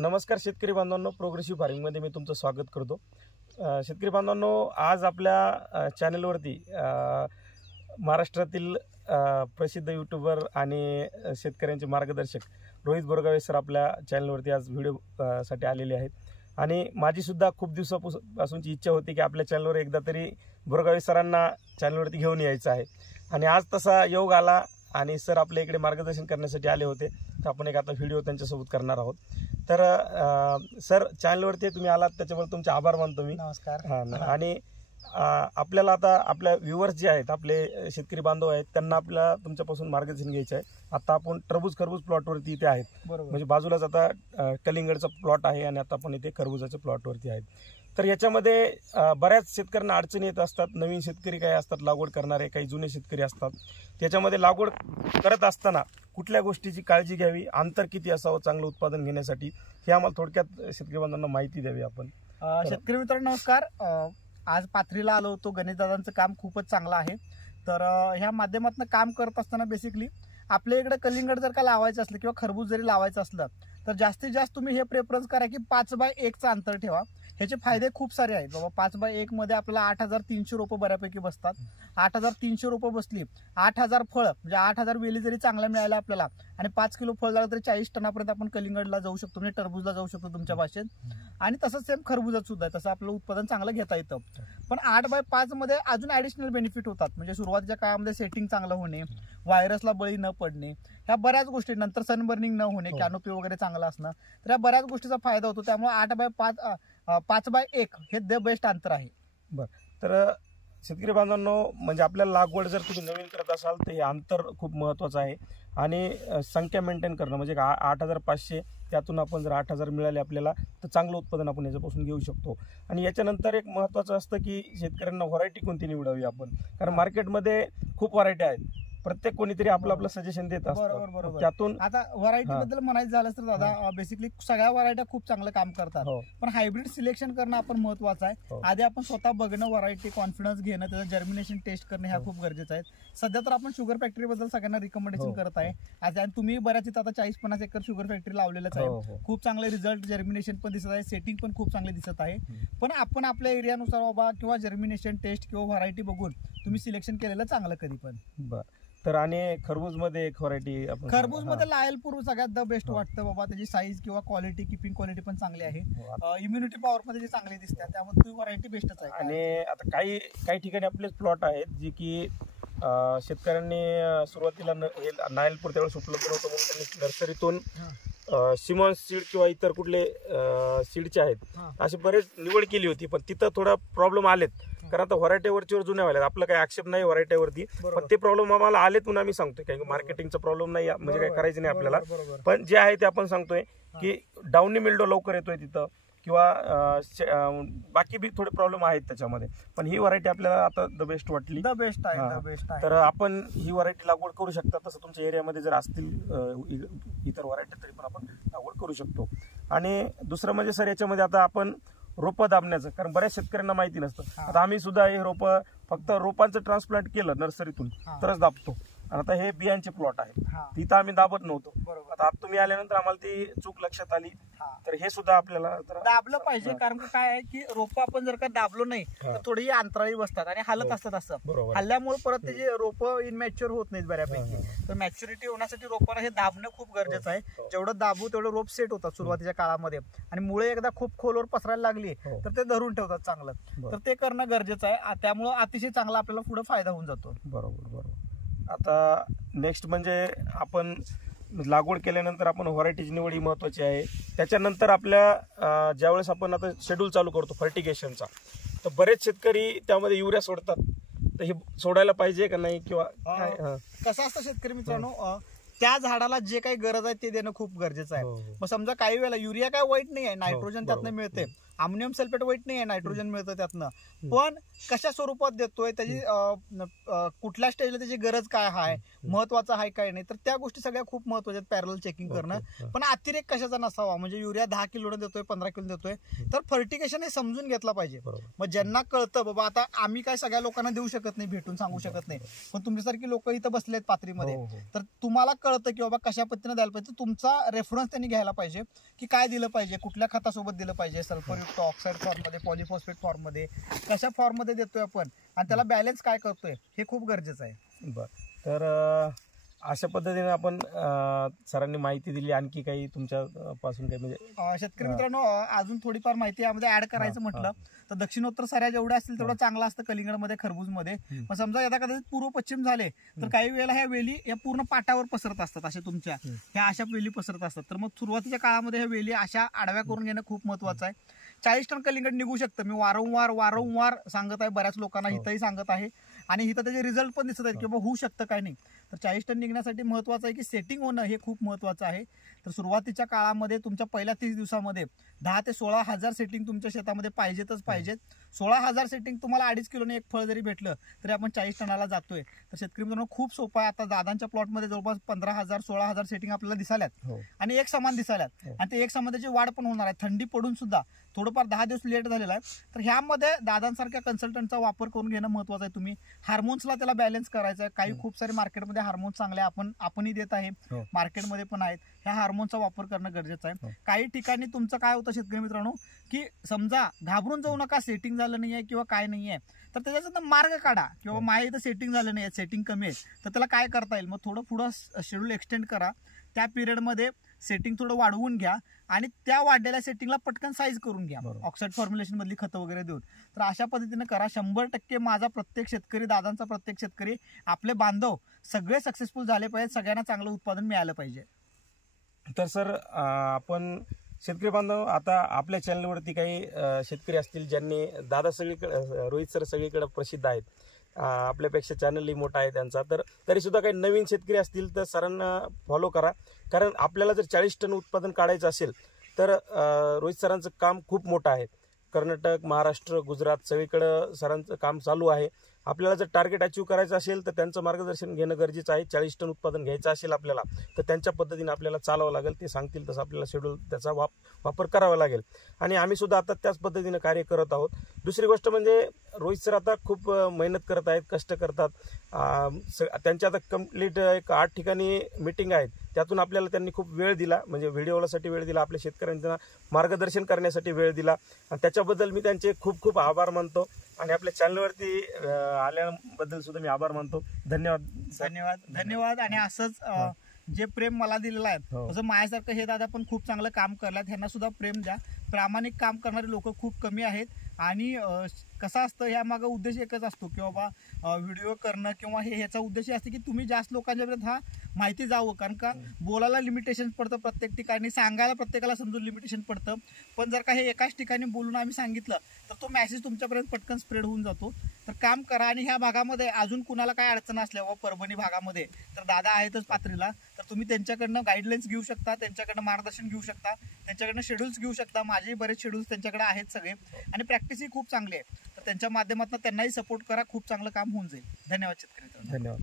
नमस्कार शेतकरी बांधवांनो, प्रोग्रेसिव्ह फार्मिंगमध्ये मी तुमचं स्वागत करतो। शेतकरी बांधवांनो, आज आपल्या चॅनलवरती महाराष्ट्रातील प्रसिद्ध यूट्यूबर आणि शेतकऱ्यांचे मार्गदर्शक रोहित बोरगावे सर आपल्या चॅनलवरती आज व्हिडिओ साठी आलेले आहेत। आणि माझी सुद्धा खूप दिवसापासूनची इच्छा होती की आपल्या चॅनलवर एकदा तरी बोरगावे सरांना चॅनलवरती घेऊन यायचं आहे आणि आज तसा योग आला आणि सर आपल्या इकडे मार्गदर्शन करण्यासाठी आले होते। तर आपण एक आता व्हिडिओ त्यांच्यासोबत करणार आहोत। तर सर चॅनलवरती तुम्ही आलात त्याच्यामुळे तुमचे आभार मानतो मी। नमस्कार। आणि आपल्याला आता आपल्या व्ह्यूअर्स जे आहेत, आपले शेतकरी बांधव आहेत, त्यांना आपल्याला तुमच्यापासून मार्गदर्शन घ्यायचं आहे। आता आपण खरबूज प्लॉटवरती इथे आहेत, म्हणजे बाजूलाच आता कलिंगडचा प्लॉट आहे आणि आता आपण इथे खरबूजाच्या प्लॉटवरती आहेत। तर याच्यामध्ये बऱ्याच शेतकऱ्यांना अडचणी येत असतात। नवीन शेतकरी काही असतात लागवड करणारे, काही जुने शेतकरी असतात। त्याच्यामध्ये लागवड करत असताना कुठल्या गोष्टीची काळजी घ्यावी, अंतर किती असावं चांगलं उत्पादन घेण्यासाठी, हे आम्हाला थोडक्यात शेतकरी बांधवांना माहिती द्यावी आपण। शेतकरी मित्रांनो नमस्कार। आज पाथरीला आलो होतो। गणेशदादांचं काम खूपच चांगलं आहे। तर ह्या माध्यमातून काम करत असताना बेसिकली आपल्या इकडे कलिंगड जर का लावायचं असलं किंवा खरबूज जरी लावायचं असलं तर जास्तीत जास्त तुम्ही हे प्रेफरन्स करा की 5x1 अंतर ठेवा। ह्याचे फायदे खूप सारे आहेत बाबा। 5x1 मध्ये आपल्याला 8300 रोपं बऱ्यापैकी बसतात। 8300 रोपं बसली, 8000 फळ म्हणजे 8000 वेली जरी चांगल्या मिळाल्या आपल्याला आणि 5 किलो फळ झालं तरी 40 टनापर्यंत आपण कलिंगडला जाऊ शकतो, म्हणजे टरबूजला जाऊ शकतो तुमच्या भाषेत। आणि तसंच सेम खरबूजात सुद्धा आहे, तसं आपलं उत्पादन चांगलं घेता येतं। पण 8x5 मध्ये अजून ऍडिशनल बेनिफिट होतात, म्हणजे सुरुवातीच्या काळामध्ये सेटिंग चांगलं होणे, व्हायरसला बळी न पडणे, ह्या बऱ्याच गोष्टी, नंतर सनबर्निंग न होणे, कॅनोपी वगैरे चांगलं असणं, तर या बऱ्याच गोष्टीचा फायदा होतो। त्यामुळे 5x1 हे द बेस्ट अंतर आहे। बरं, तर शेतकरी बांधवांनो, म्हणजे आपल्याला लागवड जर तुम्ही नवीन करत असाल तर हे अंतर खूप महत्त्वाचं आहे आणि संख्या मेंटेन करणं, म्हणजे 8500 त्यातून आपण जर 8000 मिळाले आपल्याला तर चांगलं उत्पादन आपण याच्यापासून घेऊ शकतो। आणि याच्यानंतर एक महत्त्वाचं असतं की शेतकऱ्यांना व्हरायटी कोणती निवडावी आपण, कारण मार्केटमध्ये खूप व्हरायटी आहेत, प्रत्येक कोणीतरी आपलं सजेशन देत असतं। त्यातून आता व्हरायटी बद्दल म्हणायचं झालं तर दादा, बेसिकली सगळ्या व्हरायट्या खूप चांगलं काम करतात, पण हायब्रिड सिलेक्शन करणं आपण महत्वाचं आहे। आधी आपण स्वतः बघणं, व्हरायटी कॉन्फिडन्स घेणं, त्याचं जर्मिनेशन टेस्ट करणं ह्या खूप गरजेचं आहे। सध्या तर आपण शुगर फॅक्टरी बद्दल सगळ्यांना रिकमेंडेशन करत आहे। आज तुम्ही बऱ्याच इथं आता 40-50 एकर शुगर फॅक्टरी लावलेलंच आहे। खूप चांगले रिझल्ट, जर्मिनेशन पण दिसत आहे, सेटिंग पण खूप चांगली दिसत आहे। पण आपण आपल्या एरियानुसार बाबा किंवा जर्मिनेशन टेस्ट किंवा व्हरायटी बघून तुम्ही सिलेक्शन केलेलं चांगलं कधी पण। बरं, तर आणि खरबूज मध्ये एक व्हरायटी, खरबूज मध्ये लायलपूर सगळ्यात द बेस्ट वाटतं बाबा। त्याची साईज किंवा क्वालिटी, किपिंग क्वालिटी पण चांगली आहे, इम्युनिटी पॉवर मध्ये चांगली दिसते, त्यामुळे ती व्हरायटी बेस्टच आहे। आणि आता काही ठिकाणी आपले प्लॉट आहेत जे की शेतकऱ्यांनी सुरुवातीला नायलपूर त्यावेळेस उपलब्ध नव्हतं म्हणून त्यांनी नर्सरीतून सिमॉन सीड किंवा इतर कुठले सीडचे आहेत असे बरेच निवड केली होती, पण तिथं थोडा प्रॉब्लेम आलेत, कारण आता व्हरायटीवरची जुन्या व्हायला आपलं काही आक्षेप नाही व्हरायटीवरती, पण ते प्रॉब्लेम आम्हाला आलेत म्हणून आम्ही सांगतोय, काही मार्केटिंगचा प्रॉब्लेम नाही, म्हणजे काही करायचं नाही आपल्याला, पण जे आहे ते आपण सांगतोय की डाऊनी मिल्डो लवकर येतोय तिथं, किंवा बाकी बी थोडे प्रॉब्लेम आहेत त्याच्यामध्ये, पण ही व्हरायटी आपल्याला आता द बेस्ट वाटली, द बेस्ट आहे। तर आपण ही व्हरायटी लागवड करू शकता। तसं तुमच्या एरियामध्ये जर असतील इतर व्हरायटी तरी पण आपण लागवड करू शकतो। आणि दुसरं म्हणजे सर याच्यामध्ये आता आपण रोपं दाबण्याचं, कारण बऱ्याच शेतकऱ्यांना माहिती नसतं। आता आम्ही सुद्धा हे रोपं फक्त रोपांचं ट्रान्सप्लांट केलं नर्सरीतून तरच दाबतो, आणि आता हे बियांचे प्लॉट आहेत, तिथं आम्ही दाबत नव्हतो। आता तुम्ही आल्यानंतर आम्हाला ती चूक लक्षात आली, तर हे सुद्धा आपल्याला दाबलं पाहिजे, कारण काय आहे की रोपं आपण जर का दाबलो नाही तर थोडी अंतराळी बसतात आणि हालत असतात, असं हल्ल्यामुळे परत त्याचे रोपं इनमॅच्युअर होत नाहीत बऱ्यापैकी। तर मॅच्युरिटी होण्यासाठी रोपाला हे दाबणं खूप गरजेचं आहे। जेवढं दाबू तेवढं रोप सेट होतात सुरुवातीच्या काळामध्ये, आणि मुळे एकदा खूप खोलवर पसरायला लागली तर ते धरून ठेवतात चांगलं, तर ते करणं गरजेचं आहे। त्यामुळे अतिशय चांगला आपल्याला पुढे फायदा होऊन जातो। बरोबर। आता नेक्स्ट म्हणजे आपण लागवड केल्यानंतर आपण व्हरायटीची निवड ही महत्वाची आहे। त्याच्यानंतर आपल्या ज्यावेळेस आपण आता शेड्यूल चालू करतो फर्टिगेशनचा, तर बरेच शेतकरी त्यामध्ये युरिया सोडतात, तर हे सोडायला पाहिजे का नाही, किंवा कसं असतं शेतकरी मित्रांनो, त्या झाडाला जे काही गरज आहे ते देणं खूप गरजेचं आहे। मग समजा काही वेळेला युरिया काय वाईट नाही आहे, नायट्रोजन त्यातनं मिळते, अमोनियम सल्फेट वाईट नाही आहे, नायट्रोजन मिळतं त्यातनं, पण कशा स्वरूपात देतोय, त्याची कुठल्या स्टेजला त्याची गरज काय आहे, महत्वाचं आहे काय नाही, तर त्या गोष्टी सगळ्या खूप महत्वाच्या आहेत पॅरल चेकिंग करणं. पण अतिरेक कशाचा नसावा, म्हणजे युरिया 10 किलो देतोय 15 किलो देतोय, तर फर्टिगेशन हे समजून घेतलं पाहिजे. मग ज्यांना कळतं बाबा, आता आम्ही काय सगळ्या लोकांना देऊ शकत नाही, भेटून सांगू शकत नाही, पण तुमच्यासारखी लोक इथं बसलेत पाथरीमध्ये, तर तुम्हाला कळतं की बाबा कशा पद्धतीने द्यायला पाहिजे. तुमचा रेफरन्स त्यांनी घ्यायला पाहिजे की काय दिलं पाहिजे, कुठल्या खतासोबत दिलं पाहिजे, सल्फरयुक्त ऑक्साईड फॉर्ममध्ये, पॉलिफॉस्फेट फॉर्ममध्ये, कशा फॉर्ममध्ये देतोय आपण, आणि त्याला बॅलन्स काय करतोय, हे खूप गरजेचं आहे. बरं, तर अशा पद्धतीने आपण सरांनी माहिती दिली. आणखी काही तुमच्या पासून काही म्हणजे शेतकरी मित्रांनो, अजून थोडीफार माहिती यामध्ये ऍड करायचं म्हटलं तर दक्षिणोत्तर साऱ्या जेवढ्या असतील तेवढं चांगलं असतं कलिंगडमध्ये, खरबूजमध्ये. मग समजा यदा कदाचित पूर्व पश्चिम झाले तर काही वेळेला ह्या वेली या पूर्ण पाटावर पसरत असतात, अशा तुमच्या ह्या अशा वेली पसरत असतात. तर मग सुरुवातीच्या काळामध्ये ह्या वेली अशा आडव्या करून घेणं खूप महत्वाचं आहे. 40 टन कलिंगड निघू शकतं, मी वारंवार सांगत आहे, बऱ्याच लोकांना इथंही सांगत आहे, आणि इथं त्याचे रिझल्ट पण दिसत आहेत की बाबा होऊ शकतं काय नाही. तर 40 टन निघण्यासाठी महत्वाचं आहे की सेटिंग होणं हे खूप महत्वाचं आहे. तर सुरुवातीच्या काळामध्ये तुमच्या पहिल्या 30 दिवसामध्ये 10 ते 16,000 सेटिंग तुमच्या शेतामध्ये पाहिजेतच पाहिजेत. 16,000 सेटिंग तुम्हाला 2.5 किलोने एक फळ जरी भेटलं तरी आपण 40 टनाला जातोय. तर शेतकरी मित्रांनो खूप सोपं आहे. आता दादांच्या प्लॉटमध्ये जवळपास 15,000 16,000 सेटिंग आपल्याला दिसाल्यात, आणि एक समान दिसाल्यात, आणि ते एक समान त्याची वाढ पण होणार आहे. थंडी पडून सुद्धा थोडंफार 10 दिवस लेट झालेला आहे. तर ह्यामध्ये दादांसारख्या कन्सल्टंटचा वापर करून घेणं महत्वाचं आहे. तुम्ही हार्मोन्सला त्याला बॅलन्स करायचं आहे. काही खूप सारे मार्केटमध्ये हार्मोन्स चांगले आपणही देत आहे, मार्केटमध्ये पण आहेत. ह्या हार्मोनचा वापर करणं गरजेचं आहे. काही ठिकाणी तुमचं काय होतं शेतकरी मित्रांनो, की समजा घाबरून जाऊ नका, सेटिंग झालं नाहीये किंवा काय नाहीये, तर त्याच्यात मार्ग काढा किंवा माझ्या इथं सेटिंग झालं नाही, सेटिंग कमी आहे, तर त्याला काय करता येईल, मग थोडं पुढं शेड्यूल एक्सटेंड करा, त्या पिरियडमध्ये सेटिंग थोडं वाढवून घ्या, आणि त्या वाढलेल्या सेटिंगला पटकन साईज करून घ्या ऑक्साईड फॉर्म्युलेशन मधली खतं वगैरे देऊन. तर अशा पद्धतीने करा. 100% माझा प्रत्येक शेतकरी, दादांचा प्रत्येक शेतकरी, आपले बांधव सगळे सक्सेसफुल झाले पाहिजे, सगळ्यांना चांगलं उत्पादन मिळालं पाहिजे. तर सर, आपण शेतकरी बांधव, आता आपल्या चॅनलवरती काही शेतकरी असतील ज्यांनी, दादा सगळीकडे, रोहित सर सगळीकडे प्रसिद्ध आहेत, आपल्यापेक्षा चॅनलही मोठा आहे त्यांचा, तर तरी सुद्धा काही नवीन शेतकरी असतील तर सरांना फॉलो करा. कारण आपल्याला जर 40 टन उत्पादन काढायचं असेल तर रोहित सरांचं काम खूप मोठं आहे. कर्नाटक, महाराष्ट्र, गुजरात सगळीकडं सरांचं काम चालू आहे. आपल्याला जर टार्गेट अचीव्ह करायचं असेल तर त्यांचं मार्गदर्शन घेणं गरजेचं आहे. 40 टन उत्पादन घ्यायचं असेल आपल्याला तर त्यांच्या पद्धतीने आपल्याला चालवावं लागेल. ते सांगतील तसं आपल्याला शेड्यूल त्याचा वापर करावा लागेल, आणि आम्ही सुद्धा आता त्याच पद्धतीने कार्य करत आहोत. दुसरी गोष्ट म्हणजे रोहित सर आता खूप मेहनत करत आहेत, कष्ट करतात. त्यांच्या आता कंप्लीट एक 8 ठिकाणी मीटिंग आहेत, त्यातून आपल्याला त्यांनी खूप वेळ दिला, म्हणजे व्हिडिओसाठी वेळ दिला, आपल्या शेतकऱ्यांना मार्गदर्शन करण्यासाठी वेळ दिला, आणि त्याच्याबद्दल मी त्यांचे खूप खूप आभार मानतो. आणि आपल्या चॅनलवरती आल्याबद्दल सुद्धा मी आभार मानतो. धन्यवाद. धन्यवाद. आणि असंच जे प्रेम मला दिलेलं आहे, तसं माझ्यासारखं हे दादा पण खूप चांगलं काम करतात, ह्यांना सुद्धा प्रेम द्या. प्रामाणिक काम करणारे लोक खूप कमी आहेत, आणि कसं असतं, ह्या मागं उद्देश एकच असतो की बाबा व्हिडिओ करणं, किंवा ह्याचा उद्देश असते की तुम्ही जास्त लोकांच्यापर्यंत हा माहिती जावं. कारण का बोलायला लिमिटेशन पडतं प्रत्येक ठिकाणी, सांगायला प्रत्येकाला समजून लिमिटेशन पडतं, पण जर का हे एकाच ठिकाणी बोलून आम्ही सांगितलं तर तो मेसेज तुमच्यापर्यंत पटकन स्प्रेड होऊन जातो. तर काम करा. आणि ह्या भागामध्ये अजून कुणाला काय अडचण असल्या, परभणी भागामध्ये तर दादा आहेतच पाथरीला, तर तुम्ही त्यांच्याकडनं गाईडलाईन्स घेऊ शकता, त्यांच्याकडनं मार्गदर्शन घेऊ शकता, त्यांच्याकडनं शेड्यूल्स घेऊ शकता. माझेही बरेच शेड्यूल्स त्यांच्याकडे आहेत सगळे, आणि प्रॅक्टिसही खूप चांगली आहे. तर त्यांच्या माध्यमातून त्यांनाही सपोर्ट करा, खूप चांगलं काम होऊन जाईल. धन्यवाद शेतकरी. धन्यवाद.